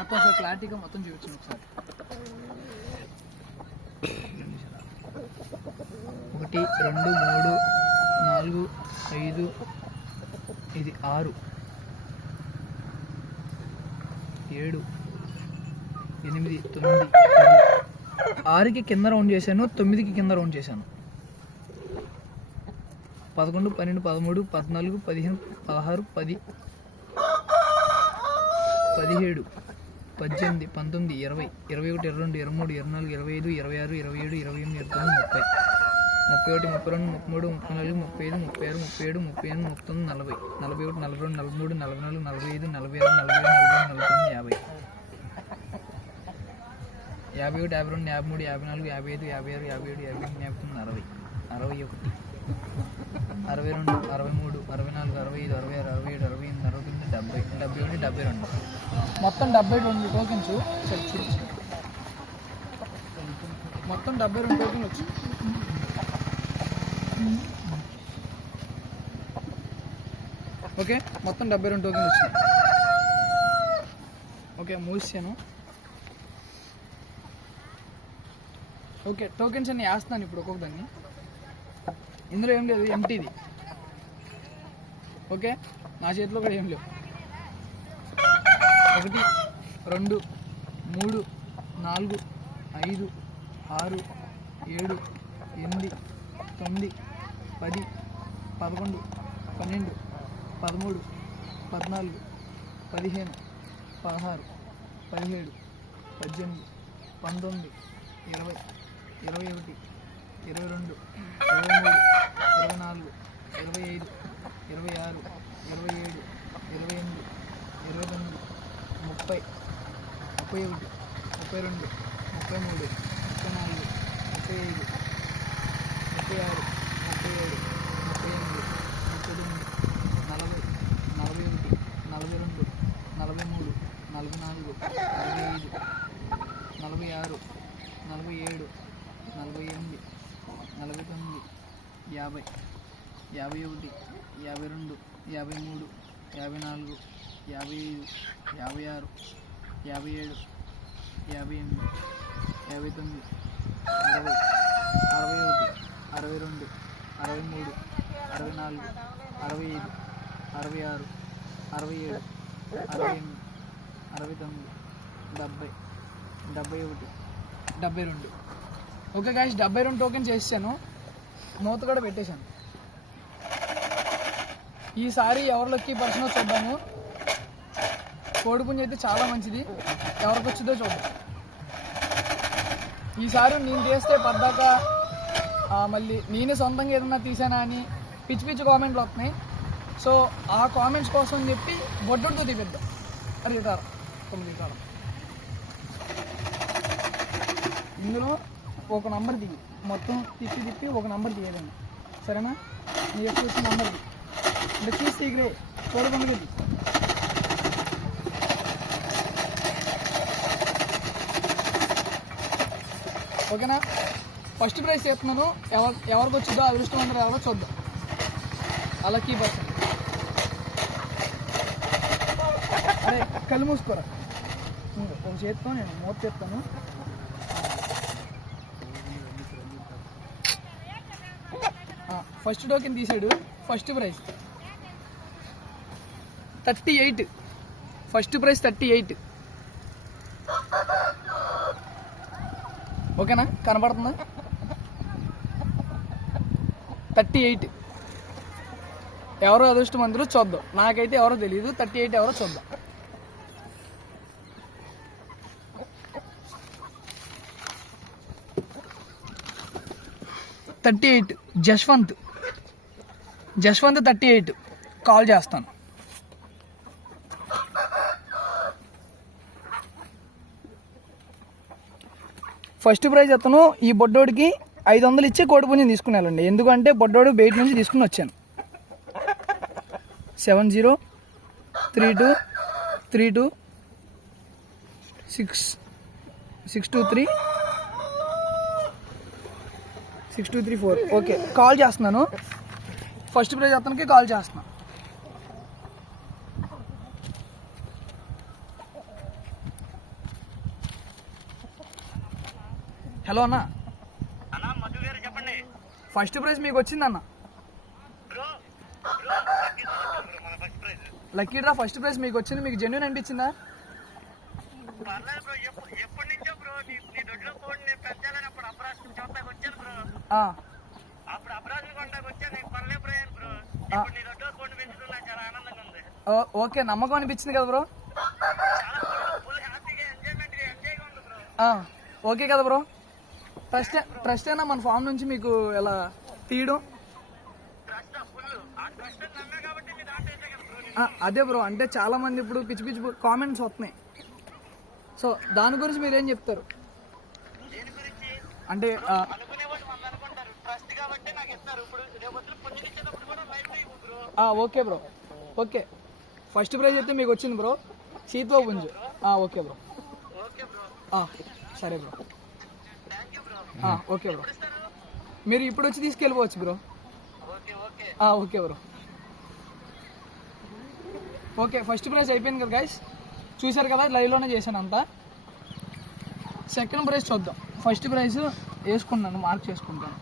మొత్తం సార్ క్లారిటీగా మొత్తం చూపించండి ఒకసారి. 1 2 3 4 5 ఇది 6 7 8 9 10 6కి కింద రౌండ్ చేశాను, 9కి కింద రౌండ్ చేశాను. 11 12 13 14 15 16 10 17 18 19 20 21 22 23 24 25 26 27 28 29 30 31 32 33 34 35 36 37 38 39 40 41 42 43 44 45 46 47 49 50 51 52 53 54 55 56 57 58 59 60 61 62 63 64 65 66 67 68 69 70 71 72 మొత్తం 72 టోకెన్స్ మొత్తం 72 టోకెన్లు వచ్చాయి. ఓకే, మొత్తం 72 టోకెన్లు వచ్చినాయి. ఓకే, మూసాను. ఓకే, టోకెన్స్ అన్ని వేస్తున్నాను ఇప్పుడు ఒక్కొక్కదాన్ని. ఇందులో ఏం లేదు, ఎంటీది. ఓకే, నా చేతిలో కూడా ఏం లేవు. 1 2 3 4 5 6 7 8 9 10 11 12 13 14 15 16 17 18 19 20 21 22 23 24 25 26 27 28 29 30 31 32 33 34 35 36 37 38 39 40 41 42 43 44 45 46 47 48 49 50 51 52 53 54 55 56 57 58 59 60 61 62 63 64 65 66 67 68 69 70 71 72. ఓకే గాయ్స్, 72 టోకెన్స్ చేసాను, మూత కూడా పెట్టేశాను. ఈసారి ఎవరు లక్కీ పర్సనో చూద్దాము. కోడిపుంజి అయితే చాలా మంచిది, ఎవరికి వచ్చిందో చూద్దాం. ఈసారి నేను చేస్తే పద్దాక మళ్ళీ నేనే సొంతంగా ఏదన్నా తీసానా అని పిచ్చి పిచ్చి కామెంట్లు వస్తున్నాయి. సో ఆ కామెంట్స్ కోసం చెప్పి బొడ్డుతో తీపిద్దాం. రిటారం 9 రిటారం. ఇందులో ఒక నంబర్ దిగి మొత్తం తిప్పి ఒక నంబర్ తీయాలండి, సరేనా? నీ ఎక్కువ వచ్చిన నంబర్ దిగి అంటే తీసి తీగరే చూడకుండా దిగి. ఓకేనా? ఫస్ట్ ప్రైజ్ చెప్తున్నాను, ఎవరికి వచ్చిందో అదృష్టవంతులు ఎవరో చూద్దాం. అలా కీ పర్సన్. అరే కళ్ళు మూసుకోరా, ఒక చేత్తో నేను మూత చెప్తాను. ఫస్ట్ టోకెన్ తీసాడు, ఫస్ట్ ప్రైజ్ 38. First prize 38. ఓకేనా? కనపడుతుందా? 38. ఎవరో అదృష్టవంతులు చూద్దాం. నాకైతే ఎవరో తెలియదు. 38 ఎవరో చూద్దాం. జశ్వంత్ 38. కాల్ చేస్తాను. ఫస్ట్ ప్రైజ్ అతను ఈ బొడ్డోడికి 500 ఇచ్చి కోడిపుంజం తీసుకుని వెళ్ళండి. ఎందుకంటే బొడ్డోడు బయట నుంచి తీసుకుని వచ్చాను. 7032 32 623 6234. ఓకే, కాల్ చేస్తున్నాను. ఫస్ట్ ప్రైజ్ అతనికి కాల్ చేస్తున్నాను. హలో అన్న, అన్నా మధు గారు చెప్పండి. ఫస్ట్ ప్రైజ్ మీకు వచ్చిందన్న. బ్రో మన first prize lucky draw first prize మీకు వచ్చింది. మీకు జెన్యూన్ అనిపించిందా? పర్లేదు బ్రో. ఎప్పటి నుంచో బ్రో నీ దొడ్లో ఫోన్ నేను పెంచాలని అప్పుడు అపరాధం చూస్తాకు వచ్చాను బ్రో. అప్పుడు అపరాధం కొంటాకు వచ్చాను. నేను పర్లేదు బ్రో బ్రో. ఇప్పుడు నీ దొడ్లో ఫోన్ పెంచడం నాకు చాలా ఆనందంగా ఉంది. ఓకే, నమ్మకం అనిపించింది కదా బ్రో? చాలా ఫుల్ హ్యాపీగా ఎంజాయ్గా ఉంది బ్రో. ఓకే కదా బ్రో? ట్రస్ట్ అయినా మన ఫామ్ నుంచి మీకు ఎలా తీయడం? అదే బ్రో, అంటే చాలా మంది ఇప్పుడు పిచ్చి పిచ్చి కామెంట్స్ వస్తున్నాయి. సో దాని గురించి మీరేం చెప్తారు? అంటే okay bro, okay. First prize అయితే మీకు వచ్చింది బ్రో, సీతో పుంజు. ఓకే బ్రో, సరే బ్రో. ఓకే బ్రో, మీరు ఇప్పుడు వచ్చి తీసుకెళ్ళిపోవచ్చు bro. Okay bro. Okay, first prize అయిపోయింది కదా గైస్, చూశారు కదా, లైవ్లోనే చేశాను అంతా. సెకండ్ ప్రైజ్ చూద్దాం. ఫస్ట్ ప్రైజ్ వేసుకున్నాను, మార్క్ చేసుకుంటాను.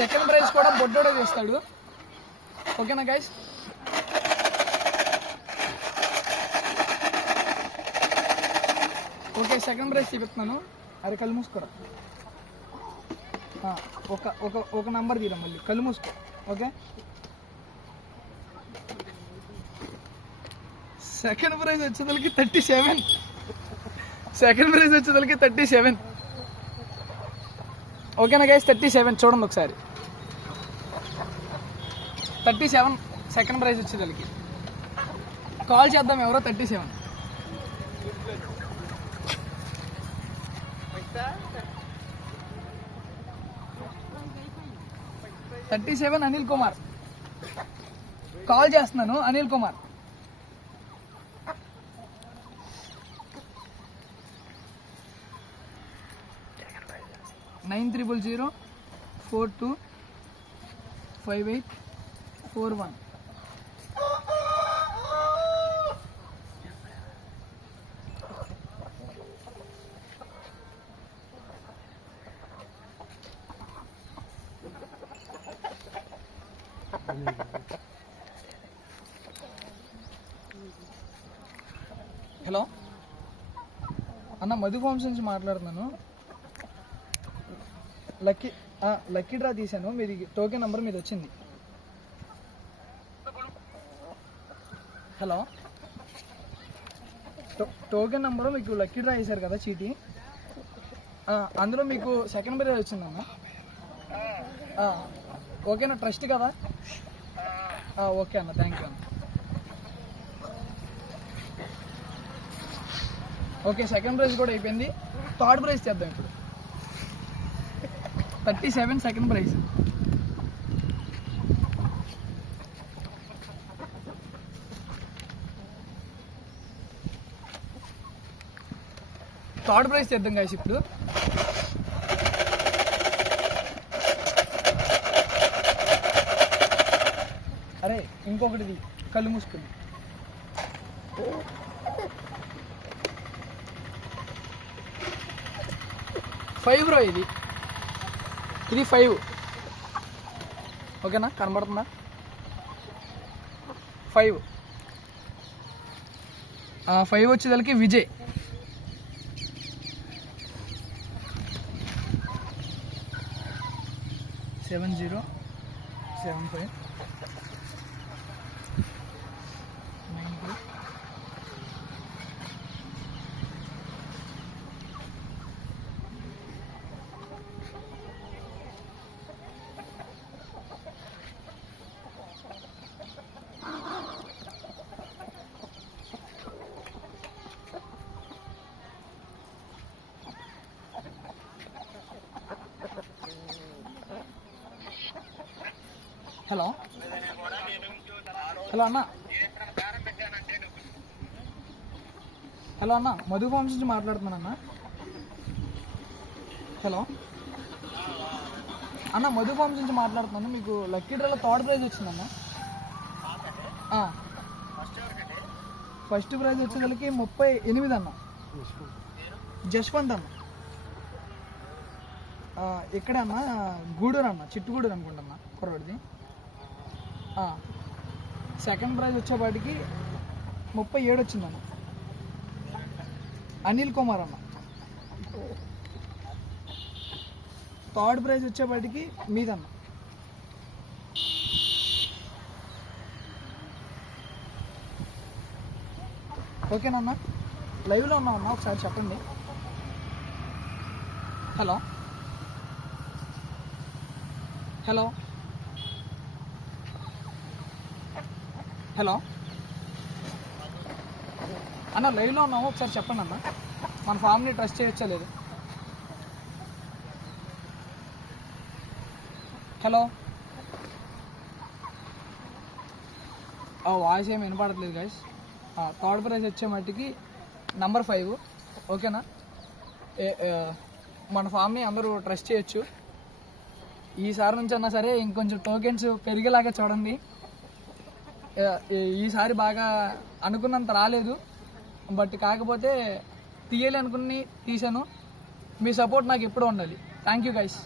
సెకండ్ ప్రైజ్ కూడా బొడ్డోడే చేస్తాడు. ఓకేనా గైస్? ఓకే, సెకండ్ ప్రైజ్ చూపిస్తున్నాను. అరే కళ్ళు మూసుకోరా. ఒక నంబర్ తీరా, మళ్ళీ కళ్ళు మూసుకో. ఓకే, సెకండ్ ప్రైజ్ వచ్చేదలకి 37. సెకండ్ ప్రైజ్ వచ్చేదలకి 37. ఓకేనా గైస్? 37 చూడండి ఒకసారి. 37 సెకండ్ ప్రైజ్ వచ్చేదలకి. కాల్ చేద్దాం ఎవరో. 37 అనిల్ కుమార్. కాల్ చేస్తున్నాను, అనిల్ కుమార్. నైన్ 000425841. హలో అన్న, మధు ఫార్మ్స్ నుంచి మాట్లాడుతున్నాను. లక్కీ డ్రా తీశాను, మీది టోకెన్ నెంబర్ మీద వచ్చింది. హలో, టోకెన్ నెంబరు మీకు లక్కీ డ్రా వేశారు కదా చీటీ, అందులో మీకు సెకండ్ ప్రైజ్ వచ్చిందన్న. ఓకేనా? ట్రస్ట్ కదా? ఓకే అన్న, థ్యాంక్ యూ అన్న. ఓకే, సెకండ్ ప్రైజ్ కూడా అయిపోయింది. థర్డ్ ప్రైజ్ చేద్దాం ఇప్పుడు. 37 సెకండ్ ప్రైజ్. థర్డ్ ప్రైజ్ చేద్దాం గైస్ ఇప్పుడు. అరే ఇంకొకటిది, కళ్ళు మూసుకుంది. ఫైవ్ బ్రో, ఇది 5. ఓకేనా? కనబడుతుందా? 5 వచ్చేదానికి విజయ్. 7075 92. హలో అన్న, మధు ఫార్మ్స్ నుంచి మాట్లాడుతున్నాను అన్న. హలో అన్న, మధు ఫార్మ్స్ నుంచి మాట్లాడుతున్నాను. మీకు లక్కీ డ్రాలో థర్డ్ ప్రైజ్ వచ్చిందన్న. ఫస్ట్ ప్రైజ్ వచ్చేసరికి 38 అన్న. జశ్వంత్ అన్న. ఇక్కడ అన్న గూడూరు అన్న, చిట్టుగూడూరు అనుకుంటున్నా కుర్రోడిది. సెకండ్ ప్రైజ్ వచ్చేపాటికి 37 వచ్చిందన్న. అనిల్ కుమార్ అన్న. థర్డ్ ప్రైజ్ వచ్చేపాటికి మీదన్న. ఓకేనన్నా, లైవ్లో ఉన్నామన్నా, ఒకసారి చెప్పండి. హలో హలో హలో అన్న, లైవ్లో ఉన్నాము, ఒకసారి చెప్పండి అన్న. మన ఫామ్ని ట్రస్ట్ చేయొచ్చా లేదు? హలో, వాయిస్ ఏమి వినపడట్లేదు గైస్. థర్డ్ ప్రైజ్ వచ్చే మట్టికి నెంబర్ 5. ఓకేనా, మన ఫామ్ని అందరూ ట్రస్ట్ చేయొచ్చు. ఈసారి నుంచి అన్నా సరే ఇంకొంచెం టోకెన్స్ పెరిగేలాగా చూడండి. ఈసారి బాగా అనుకున్నంత రాలేదు, బట్ కాకపోతే తీయాలి అనుకుని తీసాను. మీ సపోర్ట్ నాకు ఎప్పుడూ ఉండాలి. Thank you guys.